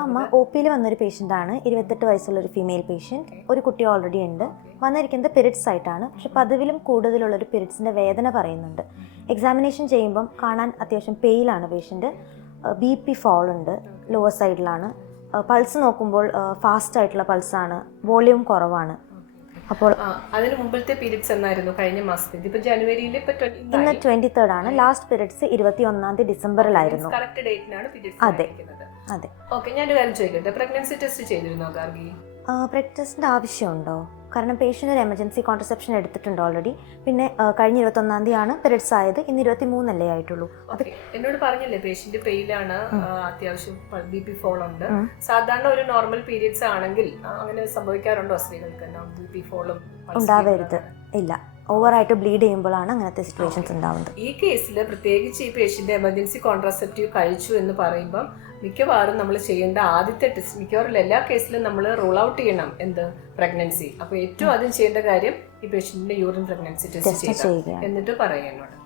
അമ്മ ഒ പിയിൽ വന്നൊരു പേഷ്യന്റ് ആണ്. ഇരുപത്തെട്ട് വയസ്സുള്ള ഒരു ഫീമെയിൽ പേഷ്യന്റ് ഒരു കുട്ടി ഓൾറെഡി ഉണ്ട്. വന്നിരിക്കുന്നത് പിരിഡ്സ് ആയിട്ടാണ്. പക്ഷെ പതിവിലും കൂടുതലുള്ള ഒരു പിരിഡ്സിന്റെ വേദന പറയുന്നുണ്ട്. എക്സാമിനേഷൻ ചെയ്യുമ്പം കാണാൻ അത്യാവശ്യം പെയിലാണ് പേഷ്യന്റ് ബി പി ഫോൾ ഉണ്ട്. ലോവർ സൈഡിലാണ് പൾസ് നോക്കുമ്പോൾ ഫാസ്റ്റ് ആയിട്ടുള്ള പൾസാണ് വോളിയൂം കുറവാണ്. അപ്പോൾ അതിന് മുമ്പത്തെ പീരീഡ്സ് എന്നായിരുന്നു? കഴിഞ്ഞ മാസത്തിൽ ജനുവരിയിൽ ഇപ്പൊ ഇന്ന് ട്വന്റി തേർഡ് ആണ്. ലാസ്റ്റ് പീരീഡ്സ് ഇരുപത്തി ഒന്നാം തീയതി ഡിസംബറിലായിരുന്നു കറക്റ്റ് ഡേറ്റിനാണ് പീരീഡ്സ് അതെ. അതെ. ഓക്കെ ഞാനൊരു കാര്യം ചോദിക്കട്ടെ? പ്രഗ്നൻസി ടെസ്റ്റ് ചെയ്തിരുന്നോ ഗാർഗി? പ്രഗ്നൻസിന്റെ ആവശ്യമുണ്ടോ? കാരണം പേഷ്യന്റ് ഒരു എമർജൻസി കോൺട്രസെപ്ഷൻ എടുത്തിട്ടുണ്ട് ഓൾറെഡി പിന്നെ കഴിഞ്ഞ ഇരുപത്തൊന്നാം തീയതിയാണ് പെരഡ്സ് ആയത്. ഇന്ന് ഇരുപത്തി മൂന്നല്ലേ ആയിട്ടുള്ളൂ എന്നോട് പറഞ്ഞില്ലേ പേഷ്യന്റ് പെയിലാണ് അത്യാവശ്യം ബി പി ഫോൾ ഉണ്ട്. സാധാരണ ഒരു നോർമൽ പീരിയഡ്സ് ആണെങ്കിൽ അങ്ങനെ സംഭവിക്കാറുണ്ടോ? സ്ത്രീകൾക്ക് ബി പി ഫോളും ഉണ്ടാവരുത്. ഇല്ല. ഓവറായിട്ട് ബ്ലീഡ് ചെയ്യുമ്പോഴാണ് അങ്ങനത്തെ സിറ്റുവേഷൻസ് ഉണ്ടാവുന്നത്. ഈ കേസിൽ പ്രത്യേകിച്ച് ഈ പേഷ്യന്റ് എമർജൻസി കോൺട്രാസെപ്റ്റീവ് കഴിച്ചു എന്ന് പറയുമ്പം മിക്കവാറും നമ്മൾ ചെയ്യേണ്ട ആദ്യത്തെ ടെസ്റ്റ് മിക്കവാറും എല്ലാ കേസിലും നമ്മൾ റൂൾ ഔട്ട് ചെയ്യണം. എന്ത്? പ്രഗ്നൻസി അപ്പോൾ ഏറ്റവും ആദ്യം ചെയ്യേണ്ട കാര്യം ഈ പേഷ്യന്റിന്റെ യൂറിൻ പ്രഗ്നൻസി ടെസ്റ്റ് ചെയ്യുക. എന്നിട്ട് പറയുക എന്നോട്